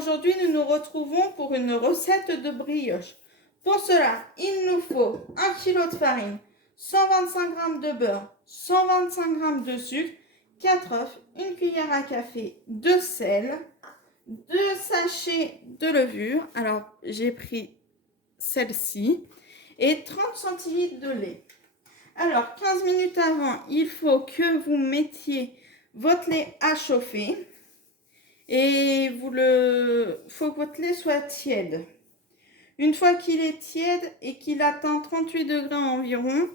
aujourd'hui, nous nous retrouvons pour une recette de brioche. Pour cela, il nous faut 1 kg de farine, 125 g de beurre, 125 g de sucre, 4 œufs, 1 cuillère à café de sel, 2 sachets de levure, alors j'ai pris celle-ci, et 30 centilitres de lait. Alors 15 minutes avant, il faut que vous mettiez votre lait à chauffer. Et faut que votre lait soit tiède. Une fois qu'il est tiède et qu'il atteint 38 degrés environ,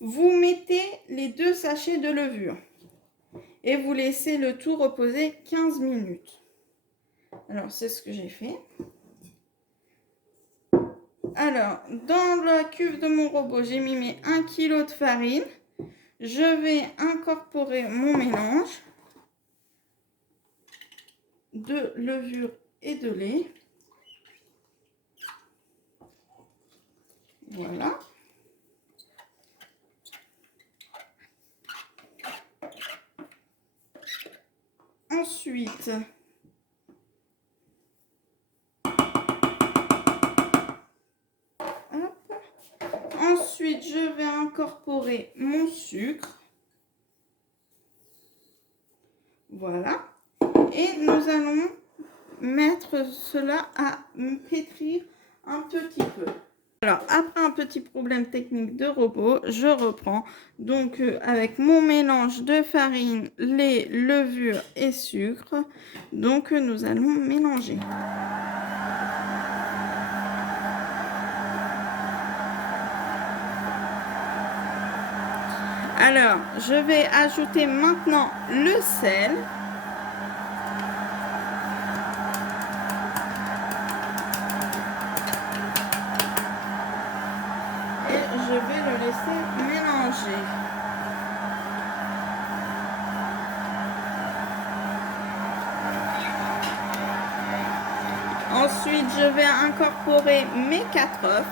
vous mettez les 2 sachets de levure et vous laissez le tout reposer 15 minutes. Alors, c'est ce que j'ai fait. Alors, dans la cuve de mon robot, j'ai mis mes 1 kg de farine. Je vais incorporer mon mélange de levure et de lait. Voilà. Ensuite, je vais incorporer mon sucre. Voilà. Et nous allons mettre cela à pétrir un petit peu. Alors, après un petit problème technique de robot, je reprends. Donc, avec mon mélange de farine, lait, levure et sucre. Donc, nous allons mélanger. Alors, je vais ajouter maintenant le sel. Et je vais le laisser mélanger. Ensuite, je vais incorporer mes 4 œufs.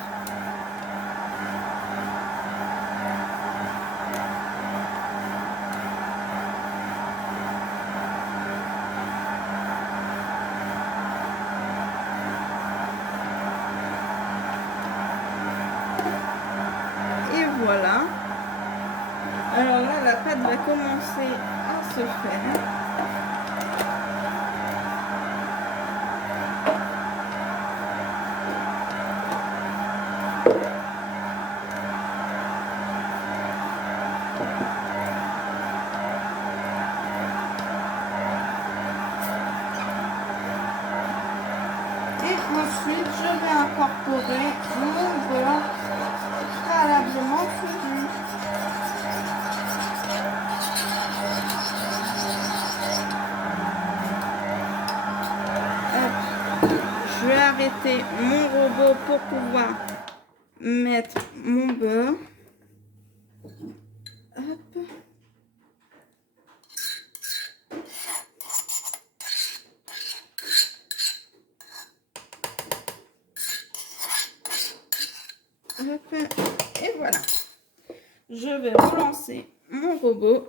Voilà. Alors là, la pâte va commencer à se faire. Et ensuite, je vais incorporer mon beurre préalablement fondu. Je vais arrêter mon robot pour pouvoir mettre mon beurre. Hop. Hop. Et voilà. Je vais relancer mon robot.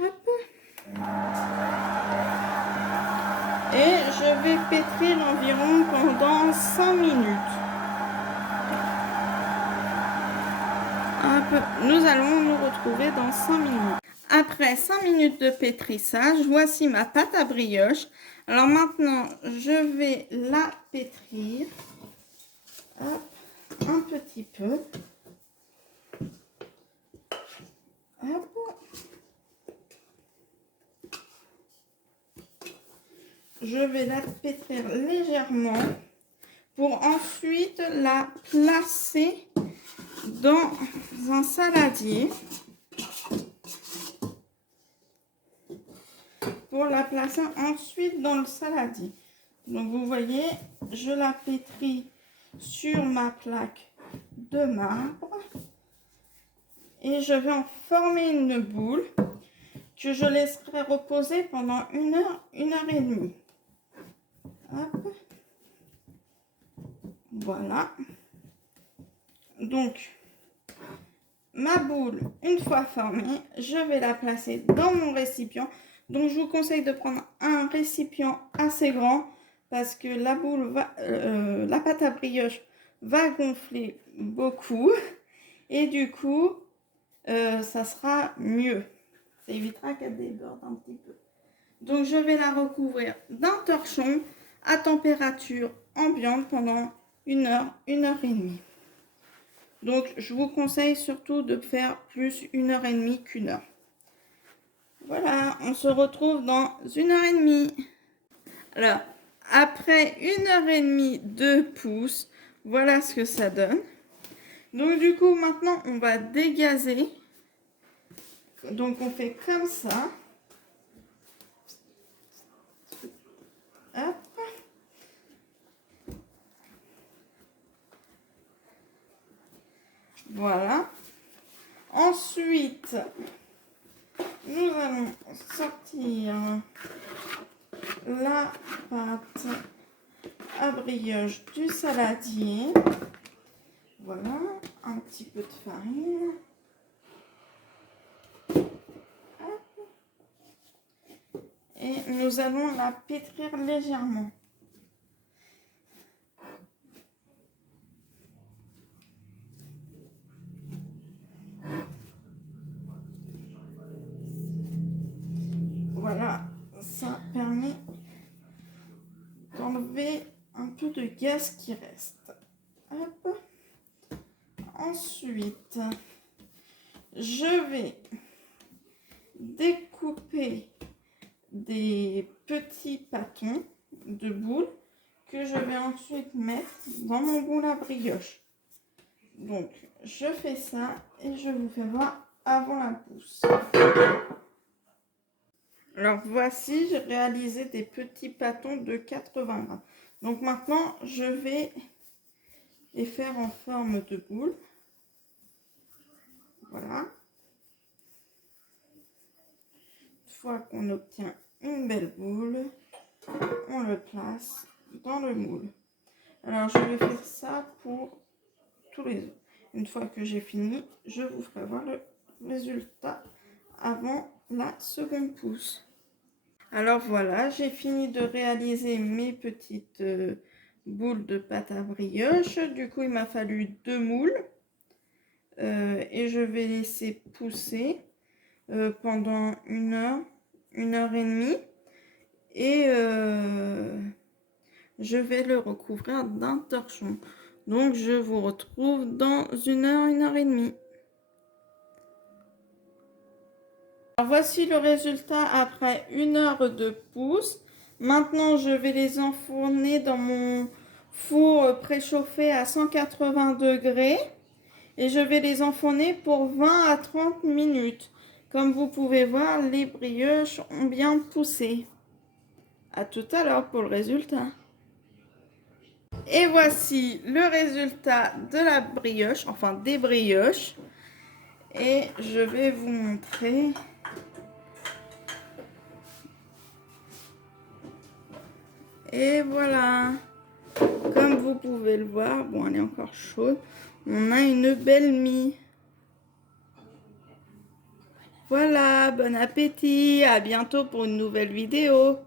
Hop. Et je vais pétrir environ pendant 5 minutes. Hop. Nous allons nous retrouver dans 5 minutes. Après 5 minutes de pétrissage, voici ma pâte à brioche. Alors maintenant, je vais la pétrir. Hop. Un petit peu. Hop. Je vais la pétrir légèrement pour ensuite la placer dans un saladier. Pour la placer ensuite dans le saladier. Donc vous voyez, je la pétris sur ma plaque de marbre et je vais en former une boule que je laisserai reposer pendant 1 heure, 1 heure et demie. Hop. Voilà. Donc, ma boule, une fois formée, je vais la placer dans mon récipient. Donc, je vous conseille de prendre un récipient assez grand parce que la boule la pâte à brioche va gonfler beaucoup et du coup, ça sera mieux. Ça évitera qu'elle déborde un petit peu. Donc, je vais la recouvrir d'un torchon à température ambiante pendant 1 heure, 1 heure et demie. Donc, je vous conseille surtout de faire plus 1 heure et demie qu'1 heure. Voilà, on se retrouve dans 1 heure et demie. Alors, après 1 heure et demie de pouce, voilà ce que ça donne. Donc, du coup, maintenant, on va dégazer. Donc, on fait comme ça. Hop. Voilà. Ensuite, nous allons sortir la pâte à brioche du saladier. Voilà, un petit peu de farine. Hop. Et nous allons la pétrir légèrement. Voilà, ça permet d'enlever un peu de gaz qui reste. Hop. Ensuite, je vais découper des petits pâtons de boules que je vais ensuite mettre dans mon moule à brioche. Donc, je fais ça et je vous fais voir avant la pousse. Alors, voici, j'ai réalisé des petits pâtons de 80 grammes. Donc, maintenant, je vais les faire en forme de boule. Voilà. Une fois qu'on obtient une belle boule, on le place dans le moule. Alors, je vais faire ça pour tous les autres. Une fois que j'ai fini, je vous ferai voir le résultat avant la seconde pousse. Alors voilà, j'ai fini de réaliser mes petites boules de pâte à brioche. Du coup, il m'a fallu 2 moules et je vais laisser pousser pendant 1 heure, 1 heure et demie. Et je vais le recouvrir d'un torchon. Donc, je vous retrouve dans 1 heure, 1 heure et demie. Alors, voici le résultat après 1 heure de pousse. Maintenant, je vais les enfourner dans mon four préchauffé à 180 degrés. Et je vais les enfourner pour 20 à 30 minutes. Comme vous pouvez voir, les brioches ont bien poussé. À tout à l'heure pour le résultat. Et voici le résultat de la brioche, enfin des brioches. Et je vais vous montrer. Et voilà. Comme vous pouvez le voir, bon, elle est encore chaude. On a une belle mie. Voilà, bon appétit. À bientôt pour une nouvelle vidéo.